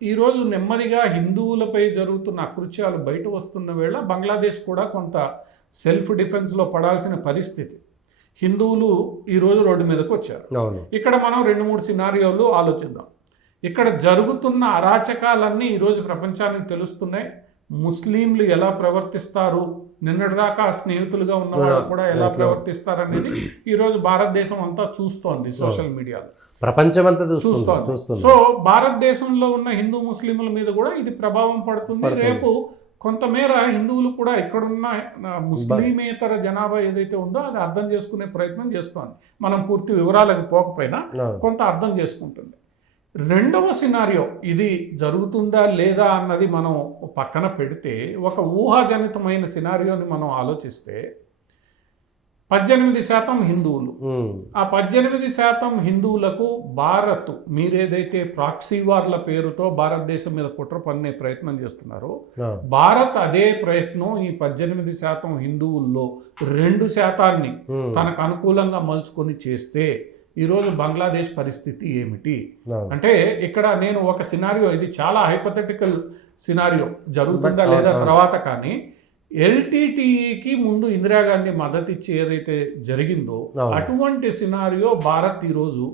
ఈరోజు నెమ్మదిగా హిందువులపై జరుగుతున్న అకృత్యాలు బయట వస్తున్న వేళ బంగ్లాదేశ్ కూడా కొంత సెల్ఫ్ డిఫెన్స్లో పడాల్సిన పరిస్థితి. హిందువులు ఈరోజు రోడ్డు మీదకి వచ్చారు. ఇక్కడ మనం 2-3 సినారియోలు ఆలోచిద్దాం. ఇక్కడ జరుగుతున్న అరాచకాలన్నీ ఈరోజు ప్రపంచానికి తెలుస్తున్నాయి. ముస్లింలు ఎలా ప్రవర్తిస్తారు, నిన్నటిదాకా స్నేహితులుగా ఉన్న వాళ్ళు కూడా ఎలా ప్రవర్తిస్తారు అనేది ఈరోజు భారతదేశం అంతా చూస్తోంది. సోషల్ మీడియాలో ప్రపంచమంతా చూస్తోంది. సో భారతదేశంలో ఉన్న హిందూ ముస్లింల మీద కూడా ఇది ప్రభావం పడుతుంది. రేపు కొంతమేర హిందువులు కూడా ఇక్కడున్న ముస్లిమేతర జనాభా ఏదైతే ఉందో అది అర్థం చేసుకునే ప్రయత్నం చేస్తోంది. మనం పూర్తి వివరాలకు పోకపోయినా కొంత అర్థం చేసుకుంటుంది. రెండవ సినారియో ఇది జరుగుతుందా లేదా అన్నది మనం పక్కన పెడితే, ఒక ఊహాజనితమైన సినారియోని మనం ఆలోచిస్తే 18% హిందువులు. ఆ 18% హిందువులకు భారత్ మీరేదైతే ప్రాక్సీ వార్ల పేరుతో భారతదేశం మీద కుట్ర పన్నే ప్రయత్నం చేస్తున్నారో, భారత్ అదే ప్రయత్నం ఈ 18% హిందువుల్లో 2% తనకు అనుకూలంగా మలుచుకొని చేస్తే ఈరోజు బంగ్లాదేశ్ పరిస్థితి ఏమిటి అంటే, ఇక్కడ నేను ఒక సినారియో, ఇది చాలా హైపోథెటికల్ సినారియో, జరుగుతుందా లేదా తర్వాత, కానీ ఎల్టీటీఈకి ముందు ఇందిరాగాంధీ మద్దతు ఇచ్చి ఏదైతే జరిగిందో అటువంటి సినారియో భారత్ ఈరోజు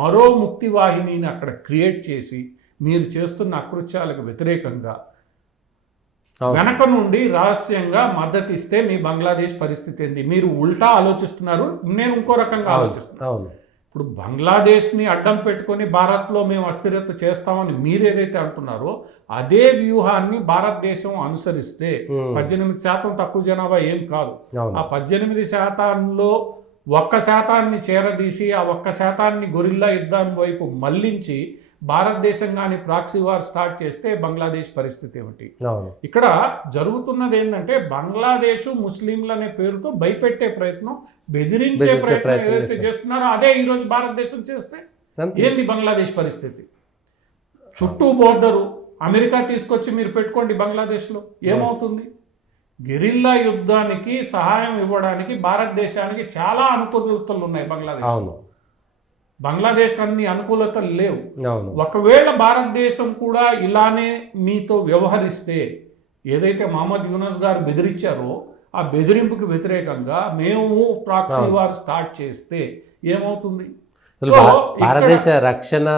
మరో ముక్తి వాహినిని అక్కడ క్రియేట్ చేసి మీరు చేస్తున్న అకృత్యాలకు వ్యతిరేకంగా వెనక నుండి రహస్యంగా మద్దతు ఇస్తే మీ బంగ్లాదేశ్ పరిస్థితి ఏంది? మీరు ఉల్టా ఆలోచిస్తున్నారు, నేను ఇంకో రకంగా ఆలోచిస్తున్నాను. ఇప్పుడు బంగ్లాదేశ్ని అడ్డం పెట్టుకొని భారత్లో మేము అస్థిరత చేస్తామని మీరేదైతే అంటున్నారో అదే వ్యూహాన్ని భారతదేశం అనుసరిస్తే 18% తక్కువ జనాభా ఏం కాదు. ఆ 18%లో 1% చేరదీసి ఆ 1% గొరిల్లా యుద్ధం వైపు మళ్లించి భారతదేశం కానీ ప్రాక్సీ వార్ స్టార్ట్ చేస్తే బంగ్లాదేశ్ పరిస్థితి ఏమిటి? ఇక్కడ జరుగుతున్నది ఏంటంటే, బంగ్లాదేశ్ ముస్లింలు అనే పేరుతో భయపెట్టే ప్రయత్నం, బెదిరించే ప్రయత్నం ఏదైతే చేస్తున్నారో అదే ఈరోజు భారతదేశం చేస్తే ఏంది బంగ్లాదేశ్ పరిస్థితి? చుట్టూ బోర్డరు అమెరికా తీసుకొచ్చి మీరు పెట్టుకోండి బంగ్లాదేశ్లో, ఏమవుతుంది? గెరిల్లా యుద్ధానికి సహాయం ఇవ్వడానికి భారతదేశానికి చాలా అనుకూలతలు ఉన్నాయి. బంగ్లాదేశ్కి అన్ని అనుకూలతలు లేవు. ఒకవేళ భారతదేశం కూడా ఇలానే మీతో వ్యవహరిస్తే, ఏదైతే మహమ్మద్ యూనస్ గారు బెదిరించారో ఆ బెదిరింపుకి వ్యతిరేకంగా మేము ప్రాక్సీ వార్ స్టార్ట్ చేస్తే ఏమవుతుంది? భారతదేశ రక్షణ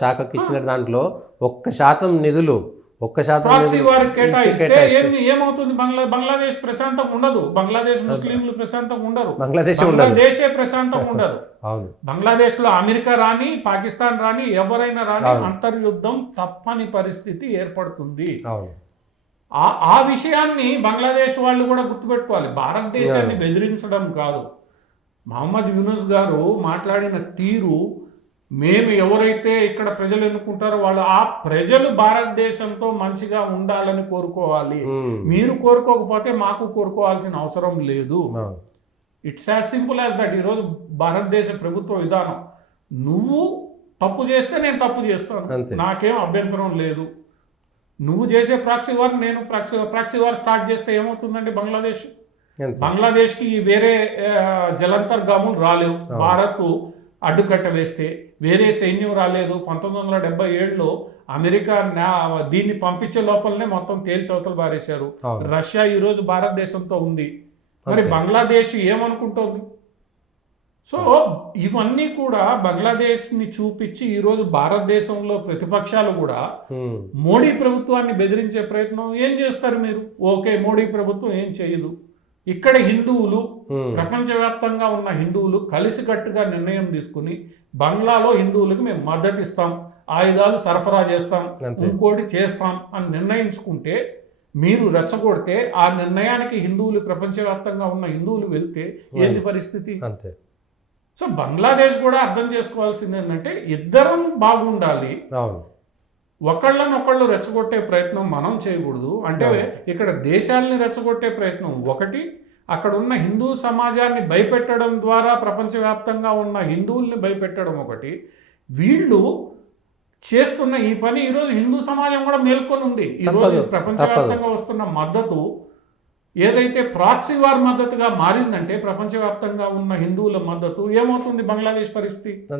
శాఖకు ఇచ్చిన దాంట్లో 1% నిధులు 1% ప్రాక్సీ వార్ కేటాయిస్తే ఏమవుతుంది? బంగ్లాదేశ్ ప్రశాంతంగా ఉండదు. బంగ్లాదేశ్ ముస్లింలు ప్రశాంతంగా ఉండరు. బంగ్లాదేశే ప్రశాంతంగా ఉండదు. బంగ్లాదేశ్ లో అమెరికా రాని, పాకిస్తాన్ రాని, ఎవరైనా రాని అంతర్యుద్ధం తప్పని పరిస్థితి ఏర్పడుతుంది. ఆ విషయాన్ని బంగ్లాదేశ్ వాళ్ళు కూడా గుర్తుపెట్టుకోవాలి. భారతదేశాన్ని బెదిరించడం కాదు. మహమ్మద్ యూనస్ గారు మాట్లాడిన తీరు, మేము ఎవరైతే ఇక్కడ ప్రజలు ఎన్నుకుంటారో వాళ్ళు ఆ ప్రజలు భారతదేశంతో మంచిగా ఉండాలని కోరుకోవాలి. మీరు కోరుకోకపోతే మాకు కోరుకోవాల్సిన అవసరం లేదు. It's as simple as that. ఈరోజు భారతదేశ ప్రభుత్వ విధానం, నువ్వు తప్పు చేస్తే నేను తప్పు చేస్తాను, నాకేం అభ్యంతరం లేదు. నువ్వు చేసే ప్రాక్సీ వార్, నేను ప్రాక్సీ వార్ స్టార్ట్ చేస్తే ఏమవుతుందండి? బంగ్లాదేశ్కి వేరే జలంతర్గాములు రాలేవు. భారత్ అడ్డుకట్ట వేస్తే వేరే సైన్యం రాలేదు. 1977లో అమెరికా దీన్ని పంపించే లోపలనే మొత్తం తేల్చవతలు బారేశారు. రష్యా ఈరోజు భారతదేశంతో ఉంది. మరి బంగ్లాదేశ్ ఏమనుకుంటోంది? సో ఇవన్నీ కూడా బంగ్లాదేశ్ని చూపించి ఈరోజు భారతదేశంలో ప్రతిపక్షాలు కూడా మోడీ ప్రభుత్వాన్ని బెదిరించే ప్రయత్నం ఏం చేస్తారు మీరు? ఓకే, మోడీ ప్రభుత్వం ఏం చేయదు. ఇక్కడ హిందువులు, ప్రపంచవ్యాప్తంగా ఉన్న హిందువులు కలిసికట్టుగా నిర్ణయం తీసుకుని బంగ్లాలో హిందువులకు మేము మద్దతు ఇస్తాం, ఆయుధాలు సరఫరా చేస్తాం, ఇంకోటి చేస్తాం అని నిర్ణయించుకుంటే, మీరు రెచ్చగొడితే ఆ నిర్ణయానికి హిందువులు, ప్రపంచవ్యాప్తంగా ఉన్న హిందువులు వెళ్తే ఏంటి పరిస్థితి? సో బంగ్లాదేశ్ కూడా అర్థం చేసుకోవాల్సింది ఏంటంటే, ఇద్దరం బాగుండాలి. ఒకళ్ళనొకళ్ళు రెచ్చగొట్టే ప్రయత్నం మనం చేయకూడదు. అంటే ఇక్కడ దేశాలని రెచ్చగొట్టే ప్రయత్నం ఒకటి, అక్కడ ఉన్న హిందూ సమాజాన్ని భయపెట్టడం ద్వారా ప్రపంచవ్యాప్తంగా ఉన్న హిందువుల్ని భయపెట్టడం ఒకటి. వీళ్ళు చేస్తున్న ఈ పని ఈరోజు హిందూ సమాజం కూడా మేల్కొని ఉంది. ఈరోజు ప్రపంచవ్యాప్తంగా వస్తున్న మద్దతు ఏదైతే ప్రాక్సీ వార్ మద్దతుగా మారిందంటే, ప్రపంచవ్యాప్తంగా ఉన్న హిందువుల మద్దతు, ఏమవుతుంది బంగ్లాదేశ్ పరిస్థితి?